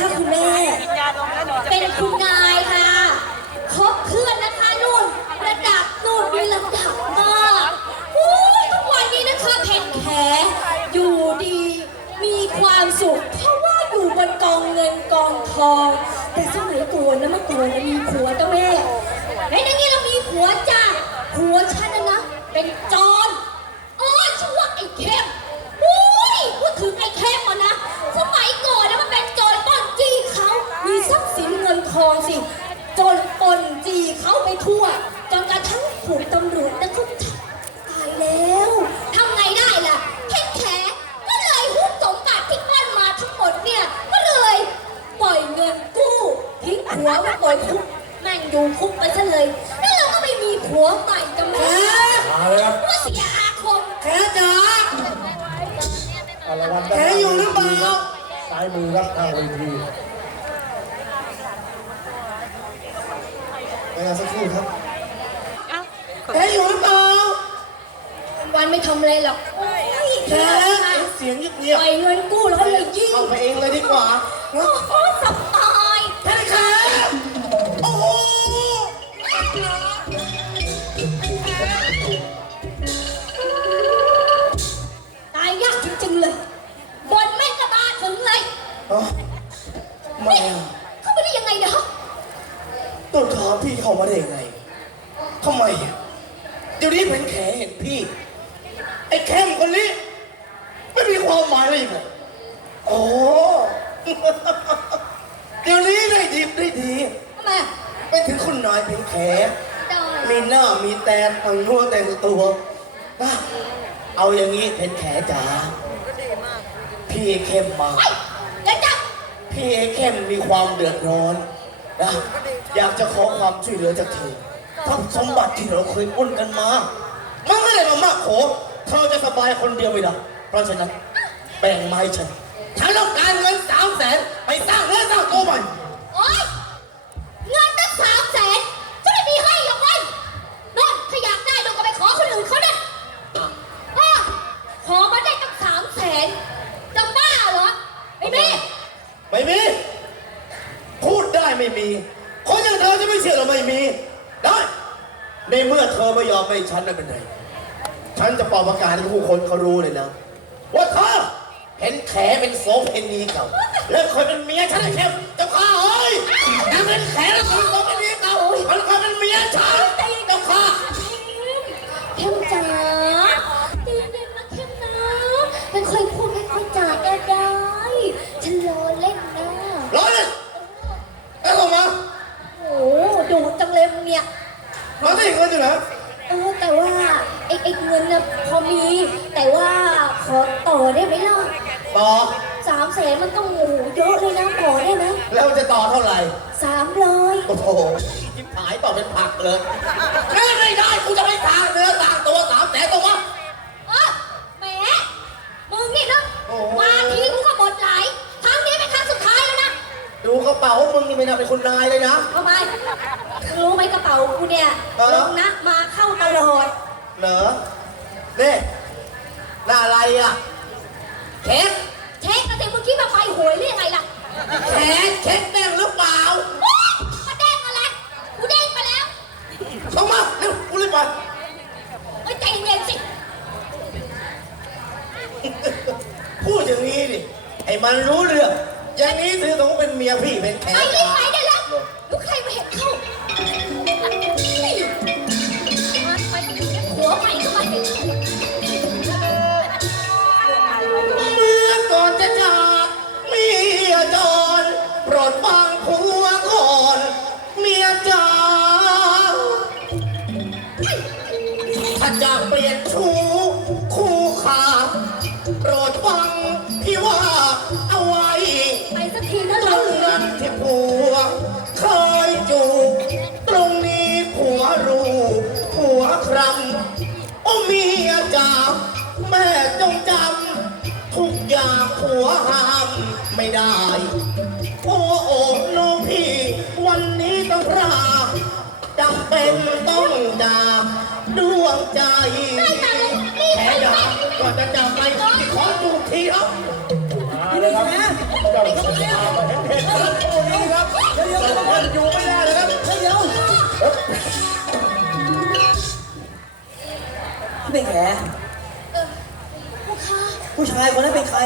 ค่ะคุณแม่ เป็นคุณนายค่ะคบเพื่อนนะคะนู่นระดับนู่นมีระดับมากอู้ยทุกวันนี้นะคะเพนแขอยู่ดี มีความสุข เพราะว่าอยู่บนกองเงินกองทอง แต่สมัยก่อนนะเมื่อก่อนนะมีผัวเจ้าแม่ในในนี้เรามีผัวจ้าผัวฉันนะนะเป็นจอ จีเขาไปทั่วจนกระทั่งถูกตำรวจนะคุก ความช่วยเหลือจากเธอทรัพย์สมบัติที่เราเคยอ้นกันมา มันไม่ได้มามากโขเธอจะสบายคนเดียวไม่ได้เพราะฉะนั้นแบ่งไมาให้ฉัน ฉันต้องการเงินสามแสนไปสร้างเนื้อสร้างตัวใหม่โอ๊ยเงินตั้งสามแสนจะไม่มีให้หรอกเว้ยนนถ้าอยากได้นนก็ไปขอคนอื่นเขาเนี่ยอ้อขอมาได้ตั้งสามแสนจะบ้าเหรอไอ้แม่ไม่มี พูดได้ไม่มี จะไม่เชื่อเราไม่มี ได้ ในเมื่อเธอไม่ยอมให้ฉันไม่เป็นไรฉันจะเป่าประกาศให้ผู้คนเขารู้เลยนะ ว่าเธอเห็นแขเป็นโสเพณีเก่า และคนเป็นเมียฉันนะเข้มเจ้าข้าเอ้ย เป็นผักเลยไม่ไม่ได้กูจะไม่ทางเนื้อต่างตัวสามแสนตัววะเออแหมมึงนี่นะโอ้โหมาทีกูก็หมดไหลายครั้งนี้เป็นครั้งสุดท้ายแล้วนะดูกระเป๋ามึงนี่ไม่น่าเป็นคนนายเลยนะ ทำไมรู้ไหมกระเป๋ากูเนี่ยเออ ลงนะมาเข้าตลอดเหรอเนี่ยหน้าอะไรอะเค้กเช็คกระเทียมมึงคิดว่าไปหวยหรือยังไงล่ะแค้กเค้กแป้งหรือเปล่า โอ๊ยมาเด้งอะไรกูเด้งไปแล้ว ลงมาเร็วกูรีบไป เฮ้ยใจเย็นสิ พูดอย่างนี้ดิไอ้มันรู้เรื่องอย่างนี้ถือต้องเป็นเมียพี่เป็นแขก ไวงใจแพ้ยาก่อนจะจากไปที่ขอดูทีครับมาเลยครับเจ้าสุภามาเห็นเหตุการณ์โอ้นี้ครับเดี๋ยวมันอยู่ไม่ได้เลยครับเดี๋ยวพี่เป็นแขเออลูกค้าผู้ชายคนนั้นเป็นใคร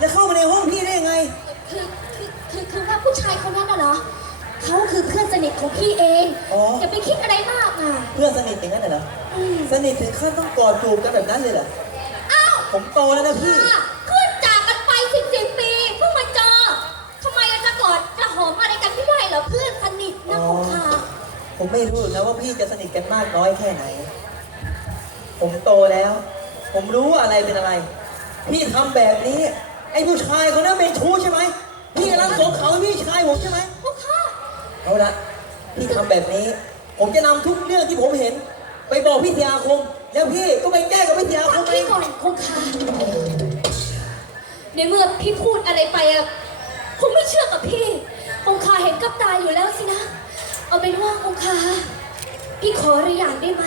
จะเข้ามาในห้องพี่ได้ยังไง คือคือคือคือว่าผู้ชายคนนั้นน่ะเหรอเขาคือเพื่อนสนิทของพี่เอง อย่าไปคิดอะไรมากอะ เพื่อนสนิทอย่างนั้นเหรอ สนิทถึงขั้นต้องกอดจูบกันแบบนั้นเลยเหรออ้าวผมโตแล้วนะพี่ ค่ะเพื่อนจากกันไปสิบสิบปีเพิ่งมาเจอทำไมอะจะกอดจะหอมอะไรกันไม่ได้เหรอเพื่อนสนิทนะอ๋อคุณค่ะผมไม่รู้หรอกนะว่าพี่จะสนิทกันมากน้อยแค่ไหน ผมโตแล้ว ผมรู้ว่าอะไรเป็นอะไร พี่ทำแบบนี้ ไอ้ผู้ชายคนนั้นเป็นชู้ใช่ไหม พี่กำลังสงเขาให้พี่ชายผมใช่ไหมลูกค้าเอาละพี่ทำแบบนี้ ผมจะนำทุกเรื่องที่ผมเห็น ไปบอกพี่เทียอาคม แล้วพี่ก็ไปแก้กับพี่เทียอาคฟังมเอพี่งก่อนคงค่ะในเมื่อพี่พูดอะไรไปอะคงไม่เชื่อกับพี่คงคาเห็นกับตาอยู่แล้วสินะ เอาเป็นว่าคงคา พี่ขออะไรอย่างได้ไหม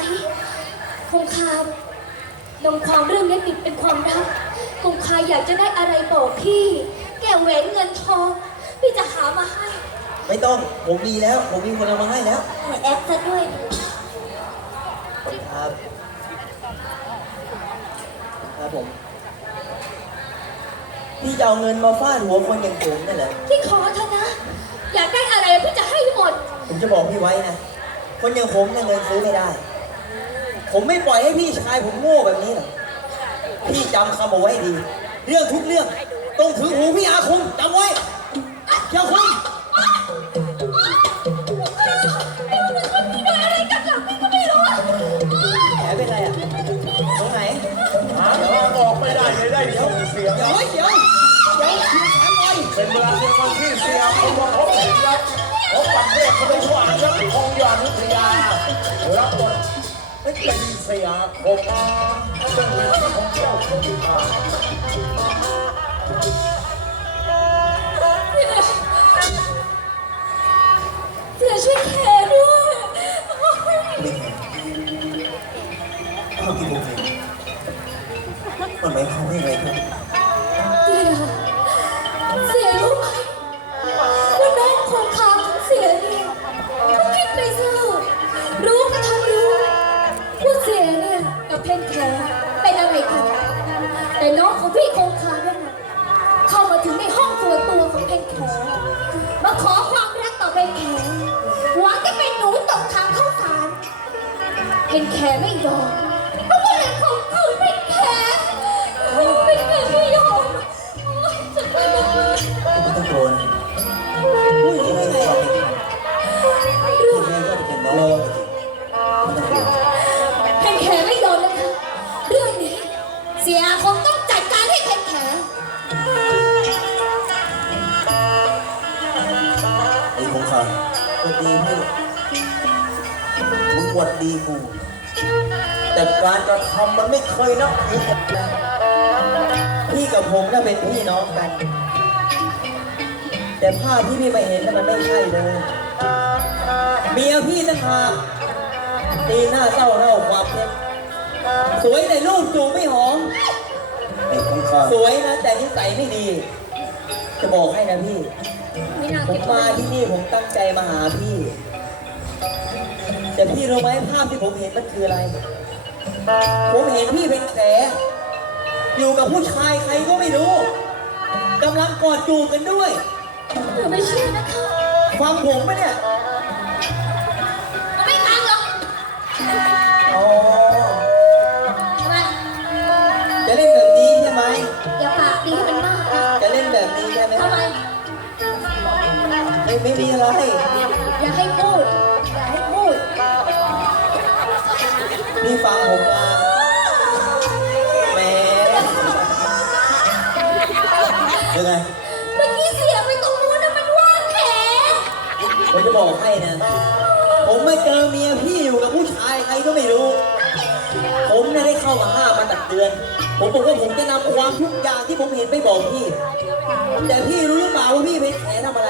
คงคานำความเรื่องนี้ปิดเป็นความลับคงคาอยากจะได้อะไรบอกพี่ แก้วแหวนเงินทอง พี่จะหามาให้ ไม่ต้อง ผมมีแล้ว ผมมีคนเอามาให้แล้วแต่แอปซะด้วย ครับ ครับผม พี่จะเอาเงินมาฟาดหัวคนอย่างผมนั่นแหละพี่ขอเถอะนะ อยากได้อะไรพี่จะให้หมด ผมจะบอกพี่ไว้นะ คนอย่างผมเนี่ยเงินซื้อไม่ได้ ผมไม่ปล่อยให้พี่ชายผมโง่แบบนี้หรอก พี่จำคำเอาไว้ดี เรื่องทุกเรื่อง ต้องถึงหูพี่อาคมจำไว้เจ้าคุณ เป็นเวลาเดียวกันที่เสียคนมาพบเห็นครับพบปัดเทพเขาได้หวานครับคงหยอดวิทยารับบทเป็นเสียคมซึ่งเป็นของเจ้าคุณค่าเสียช่วยแคร์ด้วยเท่าที่มามันหมายความว่ายังไงครับ เพนแคร์ไม่ยอมเพราะว่าเลยข่มขืนเพนแคร์เพนแคร์ไม่ยอมจะไปหมดเลยไม่ต้องกลัวนผู้หญิงไม่ช่เราเป็นเรื่องแม่ก็จะเป็นน้องไม่ต้องกลัวเพนแคร์ไม่ยอมนะคะเรื่องนี้เสียคงต้องจัดการให้เพนแคร์ไอ้คงคาหวัดดีพี่มึงหวัดดีกู แต่การกระทำมันไม่เคยนับถือกันนะพี่กับผมน่ะเป็นพี่น้องกัน แต่ภาพที่พี่มาเห็นน่ะมันไม่ใช่เลย เมียพี่ต่างหากตีหน้าเศร้าเล่าความเท็จสวยแต่รูปจูบไม่หอมไอ้คุณค่าสวยนะแต่นิสัยไม่ดี จะบอกให้นะพี่ไม่น่าผเก็มบมาที่นี่ผมตั้งใจมาหาพี่ แต่พี่รู้ไหมภาพที่ผมเห็นมันคืออะไร ผมเห็นพี่เป็นแผลอยู่กับผู้ชายใครก็ไม่รู้กำลังกอดจูบกันด้วย หนูไม่เชื่อนะคะ ฟังผมปะเนี่ย ไม่ฟังหรอกอ๋อ ทำไมจะเล่นแบบนี้ใช่ไหม อย่าปากดีให้มันมากนะจะเล่นแบบนี้ใช่ไหมทำไมไม่ไม่มีอะไร อย่าให้พูด พี่ฟังผมมาแหมยังไงเมื่อกี้เสียไปตรงนู้นนะมันว่างแขนผมจะบอกให้นะ ผมไม่เจอเมียพี่อยู่กับผู้ชายใครก็ไม่รู้ ผมเนี่ยได้เข้ามาห้ามมาตักเตือน ผมบอกว่าผมจะนำความทุกอย่างที่ผมเห็นไปบอกพี่ แต่พี่รู้หรือเปล่าว่าพี่เพชรแขทำอะไร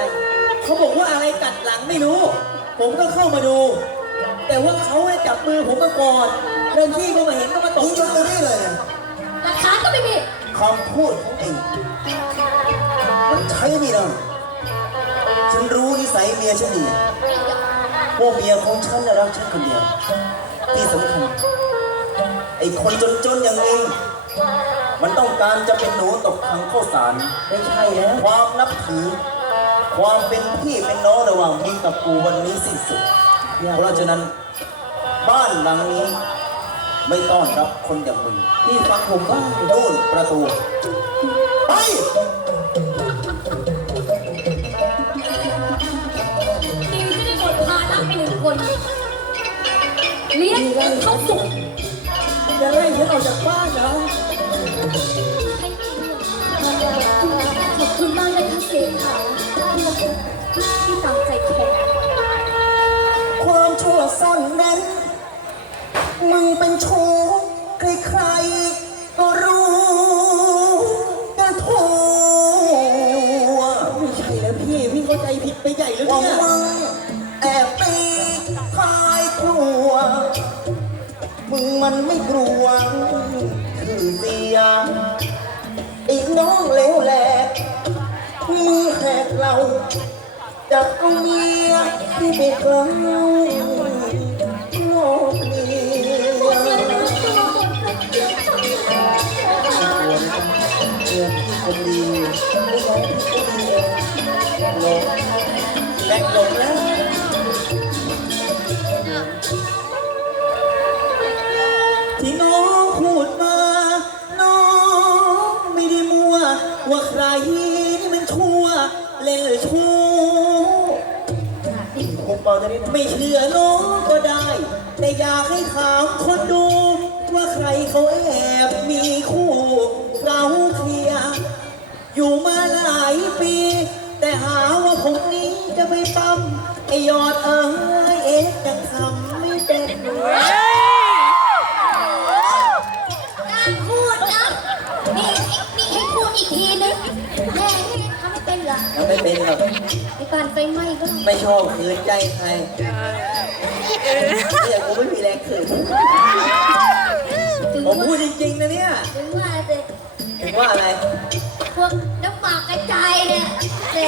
เขาบอกว่าอะไรกัดหลังไม่รู้ ผมก็เข้ามาดู แต่ว่าเขาเนี่ยจับมือผมมาก่อนแล้วพี่ก็มาเห็นก็มาตมึกงจนตัวนี้เลยอะหลักฐานก็ไม่มีคำพูดของเองมันใช้ไม่ได้ฉันรู้นิสัยเมียฉันดีว่าเมียของฉันน่ะรักฉันคนเดียว ที่สำคัญไอ้คนจนๆอย่างเองมันต้องการจะเป็นหนูตกถังข้าวสาร ไม่ใช่แล้ว ความนับถือ ความเป็นพี่เป็นน้องระหว่างมึงกับกูวันนี้สิ้นสุด เพราะฉะนั้นบ้านหลังนี้ไม่ต้อนรับคนอย่างมึงพี่ฟังผมบ้างนู่นประตู ไปนิวจะได้บทพานักไปหนึ่งคน เลี้ยงเป็นเขาสุขจะไล่ฉันออกจากบ้านำไม่เป็นเหรอยังไม่เป็นหรอกไอ้ปานไฟไหม้ก็ต้องไม่ชอบคืนใจใครเนี่ยกูไม่มีแรงขืนถึงผมว่าพูดจริงๆนะเนี่ยถึงว่าเลยถึงว่าอะไร พวกน้ำปากกระจายเนี่ยแหม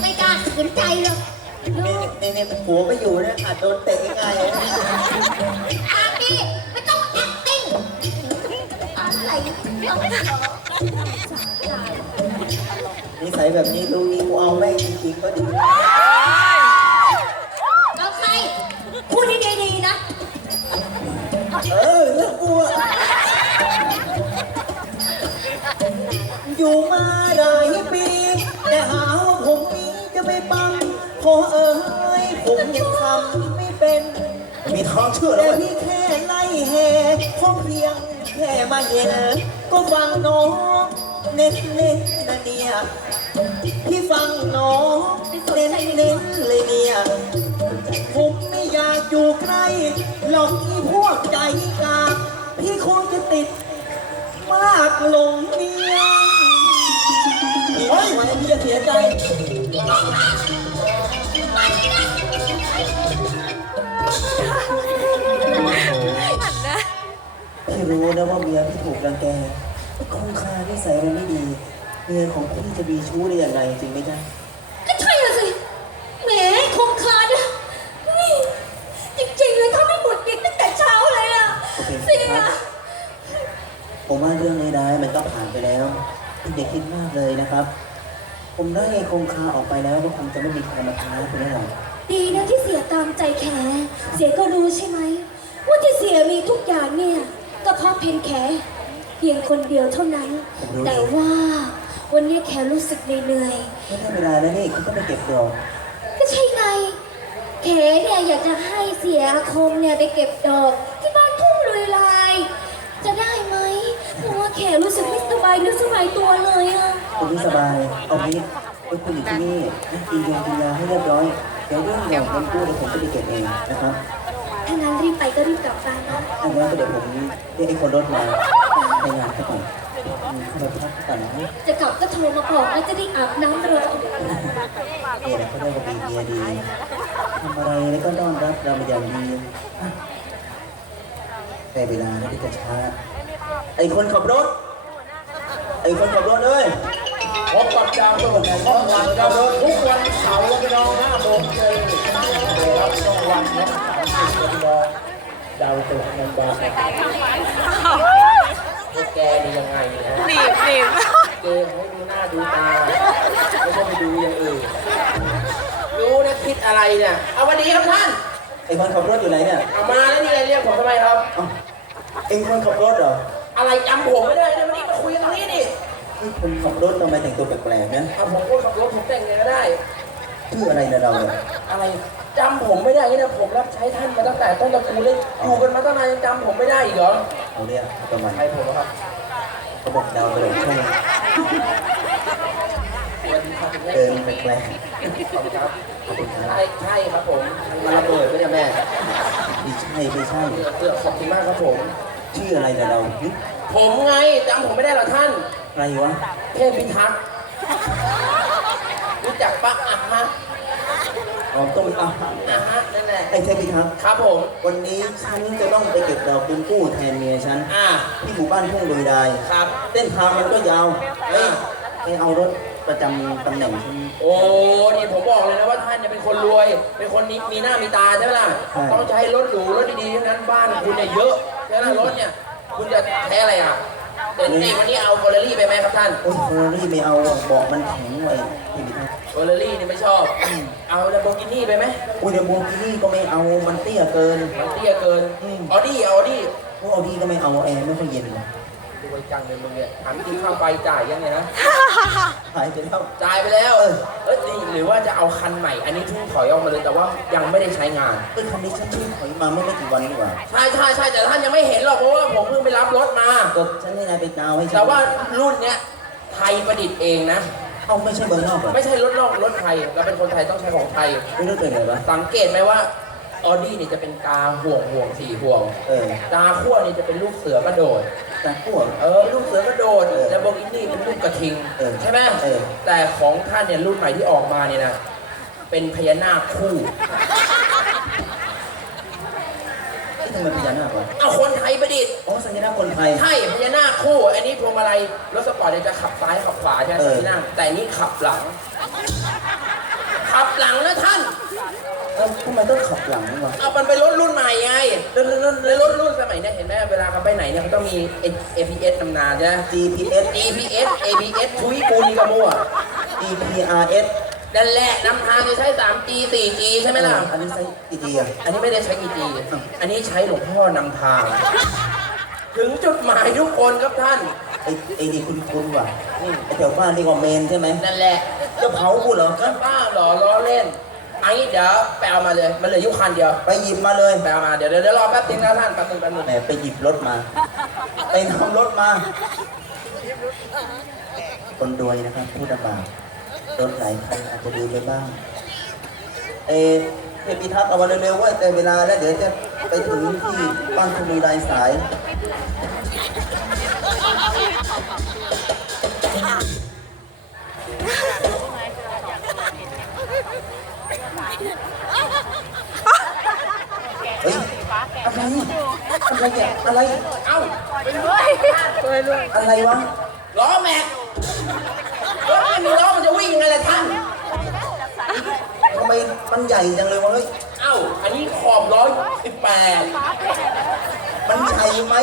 ไม่กล้าขืนใจหรอกนี่นี่นี่ผัวก็อยู่เนี่ยอาจโดนเตะง่ายๆนะอาพี่ไม่ต้อง acting อะไรเอาไม่หรอกนิ สัยแบบนี้ลูกนี้กูเอาแม่งจริงๆก็ดีเอาใครพูดให้ดีๆนะ เออเรื่องกูอะอยู่มาหลายปี แต่หาว่าผมนี้จะไปปังพอเอ้ยผมยังทำไม่เป็น มีทางเชื่อแต่แล้วพี่แค่ไล่แห่พอเพียงแค่มาเห็นก็ฟังน้องเน้นเน้นๆนะเนี่ย พี่ฟังน้องเน้นเน้นๆเลยเนี่ย ผมไม่อยากอยู่ใกล้หรอกที่พวกใจกาพี่คงจะติด มากหลงเมียเฮ้ยไว้พี่จะเสียใจพี่รู้นะว่าเมียพี่ถูกรังแกคงคานิสัยมันไม่ดี เมียของพี่จะมีชู้ได้อย่างไรจริงไม่ได้ก็ใช่อะสิ แหมคงคานะนี่จริงๆเลยทำให้หมดกินตั้งแต่เช้าเลยอะเสียผมว่าเรื่องร้ายๆมันก็ผ่านไปแล้วพี่อย่าคิดมากเลยนะครับ ผมได้คงคาออกไปแล้วก็คงจะไม่มีใครมาท้าคุณแน่นอนดีนะที่เสียตามใจแข เสียก็รู้ใช่ไหม ว่าที่เสียมีทุกอย่างเนี่ย ก็เพราะเพนแขเพียงคนเดียวเท่านั้น แต่ว่า วันนี้แขรู้สึกเหนื่อยไม่ได้เวลาแล้วนี่คุณต้องไปเก็บดอกๆก็ใช่ไงแขเนี่ยอยากจะให้เสียอาคมเนี่ยไปเก็บดอกที่บ้านทุ่งลุยลาย จะได้ไหมเพราะว่าแขรู้สึกไม่สบายเนื้อสบายตัวเลยอะคุณไม่สบาย เอางี้ไว้คุณอยู่ที่นี่นะกินยากินยาให้เรียบร้อย เดี๋ยวเรื่องดอกเงินกู้เดี๋ยวผมจะไปเก็บเองนะครับถ้างั้นรีบไปก็รีบกลับบ้านนะ อันนั้นก็เดี๋ยวผมเรียกไอ้คนรถมาไปงานเขาก่อน จะกลับก็โทรมาบอกแล้วจะได้อาบน้ำรอนี่และเขาเรียกว่าเป็นเมียดีทำอะไรแล้วก็ต้อนรับเราอย่างดีแต่เวลาไม่จะช้า ไอ้คนขับรถ ไอ้คนขับรถเอ้ยพบกับดาวตลกช่องวันดาวตลกทุกวันเสาร์และพี่น้องห้าโมงเย็นรับช่องวันครับสามสิบพี่น้องดาวตลกนันบา แกนี่ยังไงเนี่ยหนีบหนีบเกมให้ดูหน้าดูตาไม่ต้องไปดูอย่างอื่นรู้นะคิดอะไรเนี่ยเอาวันนี้ครับท่านไอ้คนขับรถอยู่ไหนเนี่ยเอามาแล้วนี่ไงเรียกผมทำไมครับ เอ้าเอ็งคนขับรถเหรอ อะไรจำผมไม่ได้เนี่ยวันนี้มาคุยกันตรงนี้ดินี่คนขับรถทำไมแต่งตัวแปลกๆนะเอาผมก็ขับรถผมแต่งไงก็ได้ ชื่ออะไรนะเราเนี่ยอะไรจำผมไม่ได้เนี่ยผมรับใช้ท่านมาตั้งแต่ต้นตระกูลเลยอยู่กันมาตั้งนานยังจำผมไม่ได้อีกเหรอเขาเรียกประมาณใครผมเหรอครับเขาบอกดาวกระโดดช่องสวัสดีครับคุณแม่เดินแปลกขอบคุณครับๆขอบคุณครัใช่บใช่ครับผมมาระเบิดไหมเนี่ยแม่ไม่ใช่ไม่ใช่เสื้อเสื้อขอบคุณมากครับผม ชื่ออะไรนะเราหึผมไงจำผมไม่ได้เหรอท่านใครวะ เทพพิทักษ์รู้ จักปะอะฮะอ๋อต้องอะอะฮะนั่นแหละไอ้เทพิทักษ์ครับผม วันนี้ฉันจะต้องไปเก็บดอกบุญกู้แทนเมียฉันอ่าที่หมู่บ้านทุ่งลุยดายครับ เส้นทางมันก็ยาวอ่าไปเอารถประจำตำแหน่งฉัน โอ้นี่ผมบอกเลยนะว่าท่านเนี่ยเป็นคนรวย เป็นคนนี้มีหน้ามีตาใช่ไหมล่ะ ใช่ ต้องใช้รถหรูรถดีๆทั้งนั้นบ้านคุณเนี่ยเยอะใช่ไหมรถเนี่ย คุณจะใช้อะไรอะ เดี๋ยวนี้วันนี้เอาเฟอร์รารี่ไปไหมครับท่านโอ้ยเฟอร์รารี่ไม่เอาอะบอกมันแข็งไว้เทพิทักษ์เฟอร์รารี่นี่ไม่ชอบ เอาแลมโบกินี่ไปไหมอุ้ยเดี๋ยวโบกินี่ก็ไม่เอามันเตี้ยเกิน มันเตี้ยเกินอืมออดี้เอาออดี้ พวกเอาดีก็ไม่เอาแอร์ไม่ค่อยเย็นเลย รวยจังเลยมึงเนี่ยถามกินข้าวไปจ่ายยังไงนะหายไปแล้วจ่ายไปแล้ว เออเอ้ยนี่หรือว่าจะเอาคันใหม่ อันนี้เพิ่งถอยออกมาเลยแต่ว่ายังไม่ได้ใช้งานเป็นคำนี้ฉันที่ถอยมาเมื่อไม่กี่วันนี่หว่าใช่ใช่ใช่แต่ท่านยังไม่เห็นหรอกเพราะว่าผมเพิ่งไปรับรถมา ก็ฉันให้นายไปดาวให้ฉันแต่ว่ารุ่นเนี้ยไทยประดิษฐ์เองนะ เอ้าไม่ใช่เบอร์นอกเหรอไม่ใช่รถนอกรถไทยเราเป็นคนไทยต้องใช้ของไทย ไม่รู้เป็นไงวะสังเกตไหมว่าออดี้เนี่ยจะเป็นกาห่วงห่วงสี่ห่วงเออกาขั้วนี่จะเป็นลูกเสือกระโดด จากพวก เออลูกเสือกระโดดเออแล้วโบกินี่เป็นลูกกระทิงเออใช่ไหมเออ แต่ของท่านเนี่ยรุ่นใหม่ที่ออกมาเนี่ยนะเป็นพญานาคคู่เอ๊ะทำไมพญานาควะเอาคนไทยประดิษฐ์อ๋อสัญลักษณ์คนไทย ใช่พญานาคคู่ อันนี้พวงมาลัยรถสปอร์ตเนี่ยจะขับซ้ายขับขวาใช่ไหมเออ ที่นั่งแต่อันนี้ขับหลัง ขับหลังนะท่าน เอ้าทำไมต้องขับหลังวะเอามันเป็นรถรุ่นใหม่ไงรถรุ่นรถรุ่นสมัยเนี้ยเห็นไหมเวลาเขาไปไหนเนี่ยเขาต้องมี APS นำนานใช่ไหม GPS GPS ABS ทุยกูนีกามัว EPRS นั่นแหละนำทางจะใช้ 3G 4G ใช่ไหมล่ะ อันนี้ใช้กี่ทีอะอันนี้ไม่ได้ใช้ EG อันนี้ใช้หลวงพ่อนำทาง ถึงจุดหมายทุกคนครับท่าน ไอ้ไอ้นี่คุณคุณว่ะไอ้แถวบ้านนี่ก็เมนใช่ไหมนั่นแหละจะเผากูเหรอจะบ้าเหรอล้อเล่นเอันนี้เดี๋ยวไปเอามาเลย มันเหลืออยุคันเดียว ไปหยิบมาเลยไปเอามา เดี๋ยวเดี๋ยวเดี๋ยวรอแป๊บนึงนะท่านแป๊บนึงแป๊บนึง แหมไปหยิบรถมา ไปนำรถมา คนรวยนะครับพูดลำบากรถหลายคันอาจจะดูไปบ้าง เอเทพิทักษ์เอามาเร็วๆเว่าแต่เวลาแล้วเดี๋ยวจะไปถึงที่บ้านทุมีรายสาย เฮ้ยอะไรอะไรเนี่ยอะไร เอ้าอะไรวะ ล้อแม็กรถไม่มีล้อมันจะวิ่งยังไงล่ะท่าน ทำไมมันใหญ่จังเลยวะเฮ้ย เอ้า อันนี้ขอบร้อยสิบแปดมันใหญ่ไหม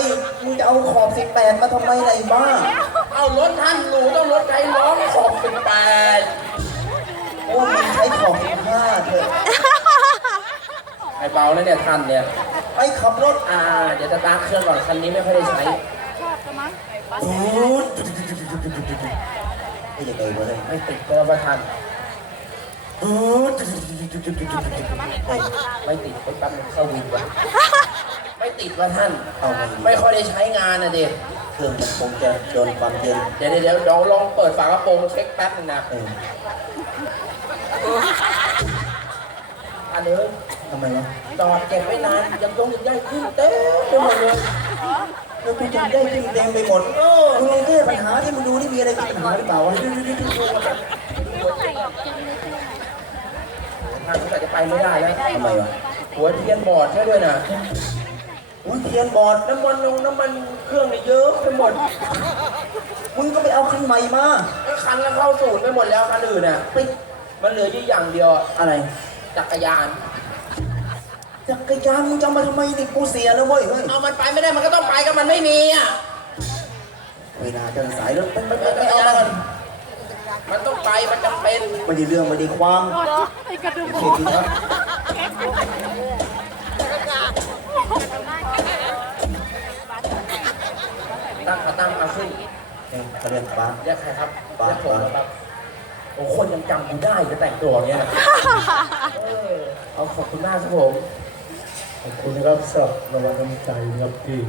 มึงจะเอาขอบสิบแปดมาทำไมไรบ้า เอารถท่านหนูต้องรถใช้ล้อขอบสิบแปด โอ้ยมึงใช้ขอบสิบห้าเถอะไอ้เบาแล้วเนี่ยท่านเนี่ยไปขับรถอ่า เดี๋ยวจะตาร์ทเครื่องก่อนคันนี้ไม่ค่อยได้ใช้ปูดไม่ใช่ไงวะเลยไม่ติดก็ประทานปูดเฮ้ยไม่ติดไปแป๊บนึงเข้าวินวะไม่ติดว่าท่าน เอาไงไม่ดีค่อยได้ใช้งานนะเด็กเครื่องมันคงจะโดนความเย็นเดี๋ยวเดี๋ยวเดี๋ยวเดี๋ยวลองเปิดฝากระโปรงเช็คแป๊บนึงนะ เออ อันนี้ททำไมวะจอดเก็บไว้นานยังยงยังใหญ่ขึ้นเต็มไปหมดเลยแล้วกูจะได้จริงเต็มไปหมดเออมึงลองแก้ปัญหาที่มึงดูนี่มีอะไรเป็นปัญหาหรือเปล่าวะทางนี้จะไปไม่ได้แล้วทำไมวะหัวเทียนบอดใช่ด้วยนะอุ้ยเทียนบอดน้ำมันลงน้ำมันเครื่องนี่เยอะไปหมด มึงก็ไปเอาคันใหม่มาแล้วคันก็เข้าสูตรไปหมดแล้วคันอื่นน่ะไป มันเหลืออยู่อย่างเดียวอะอะไร จักรยาน จักรยานมึงจะเอามาทำไมนี่กูเสียแล้วเว้ยเฮ้ยเอามันไปไม่ได้มันก็ต้องไปก็มันไม่มีอะ เวลาเดินสายแล้วไม่ไม่ไม่ไม่เอามามันต้องไปมันจำเป็น ไม่ได้เรื่องไม่ได้ความเขียนดีครับตั้งขาตั้งมาขึ้นเอ้ยเขาเรียกปาเรียกใครครับปาเรียกผมนะครับ โอ้คนยังจำกูได้จะแต่งตัวอย่างเงี้ยนะเออเอาขอบคุณมากครับผมขอบคุณนะครับสำหรับรางวัลน้ำใจนะครับที่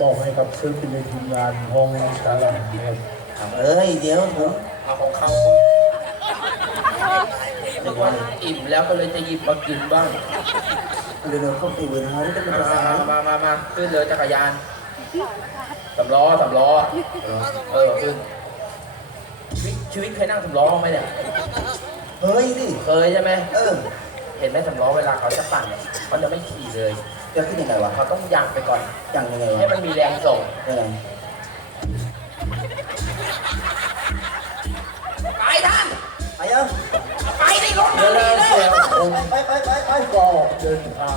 มอบให้กับศิลปินในทีมงานห้องสารนะครับเอ้ยเดี๋ยวผมเอาของเขานึกว่าอิ่มแล้วก็เลยจะหยิบมากินบ้างเร็วๆเข้าไปเวลาที่เป็นมาภาษามามามามาขึ้นเลยจักรยานสำล้อสำล้อเออขึ้น ชีวิตชีวิตเคยนั่งสำล้อบ้างไหมเนี่ยเฮ้ยดิเคยใช่ไหมเออเห็นไหมสำล้อเวลาเขาจะปั่นเนี่ยเขาจะไม่ขี่เลยจะขึ้นยังไงวะเขาต้องยักไปก่อนยังยังไงวะให้มันมีแรงส่งยังไงไปท่านไปยังไปในรถเวเลลายเลยเสียคงไปไปไปไปก็เดินทาง